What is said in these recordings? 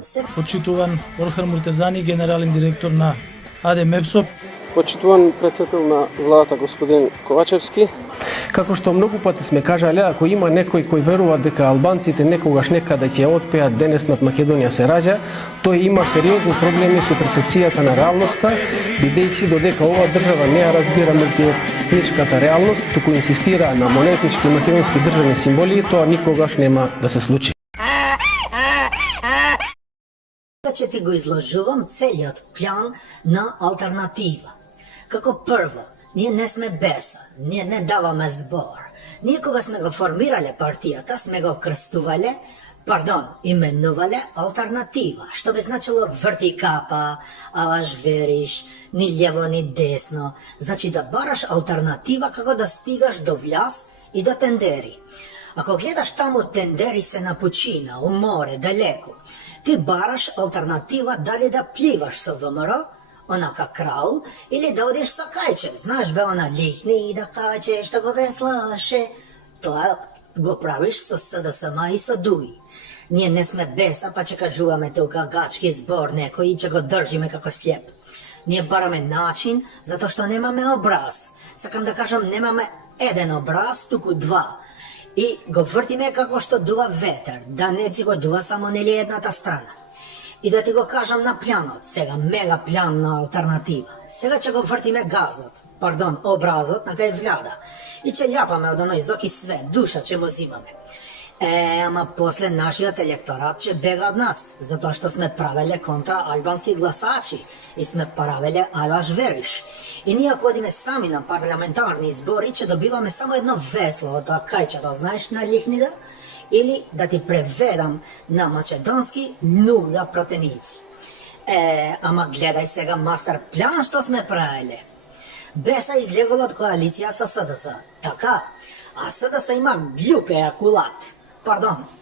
кажувам се. Почитуван Орхан Муртезани, генерален директор на АД МЕПСО. Почитуван председател на владата господин Ковачевски. Како што многу пати сме кажале, ако има некој кој верува дека албанците некогаш некаде ќе отпеат денес над Македонија се раѓа, тој има сериозни проблеми со перцепцијата на реалноста, бидејќи додека оваа држава не ја разбира мултиетничката реалност, туку инсистира на монетнички македонски државни символи, тоа никогаш нема да се случи. Ќе ти го изложувам целиот план на алтернатива. Како прво, ние не сме беса, ние не даваме збор. Ние кога сме го формирале партијата, сме го крстувале, именувале алтернатива, што би значило врти капа, алаш вериш, ни лево ни десно. Значи да бараш алтернатива како да стигаш до вляз и до тендери. Ако гледаш таму тендери се на пучина, у море, далеко, ти бараш алтернатива дали да пливаш со ВМРО, онака крал, или да одиш со кајче. Знаеш бе, она лихни и да кајче, што го веслаше. Тоа го правиш со СДСМ и со ДУИ. Ние не сме беса, па ќе кажуваме тука гачки збор некој и ќе го држиме како слеп. Ние бараме начин, затоа што немаме образ. Сакам да кажам, немаме еден образ, туку два. И го вртиме како што дува ветер, да не ти го дува само нели едната страна. И да ти го кажам на планот, сега мега план на алтернатива. Сега ќе го вртиме образот на кај влада. И ќе љапаме од оној зоки свет, душа ќе му зимаме. Ама после нашиот електорат ќе бега од нас, затоа што сме правеле контра албански гласачи и сме правеле алаш вериш. И ние ако одиме сами на парламентарни избори, ќе добиваме само едно весло од тоа кајчето, знаеш, на лихнида, или да ти преведам на македонски нула протеници. Ама гледај сега мастер план што сме правеле. Беса излегол од коалиција со СДС, така, а СДС има глупе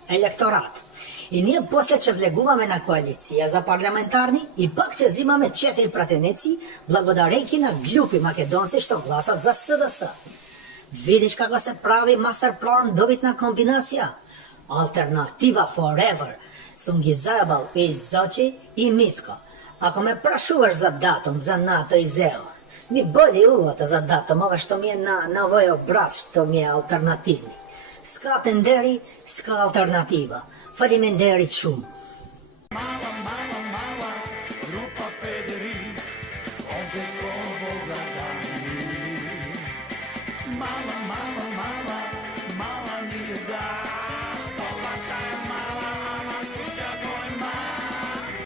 електорат. И ние после ќе влегуваме на коалиција за парламентарни и пак ќе зимаме 4 пратеници благодарејќи на глупи македонци што гласат за СДС. Видиш како се прави мастер план, добитна комбинација? Алтернатива forever. Сум ги заебал и Зочи и Мицко. Ако ме прашуваш за датум за НАТО и ЗЕО, ми боли увото за датум, ова што ми е на овој образ што ми е алтернативни. Ска тендери, ска алтернатива. Фалимендери шум. Mala, mala, mala, mala, mala,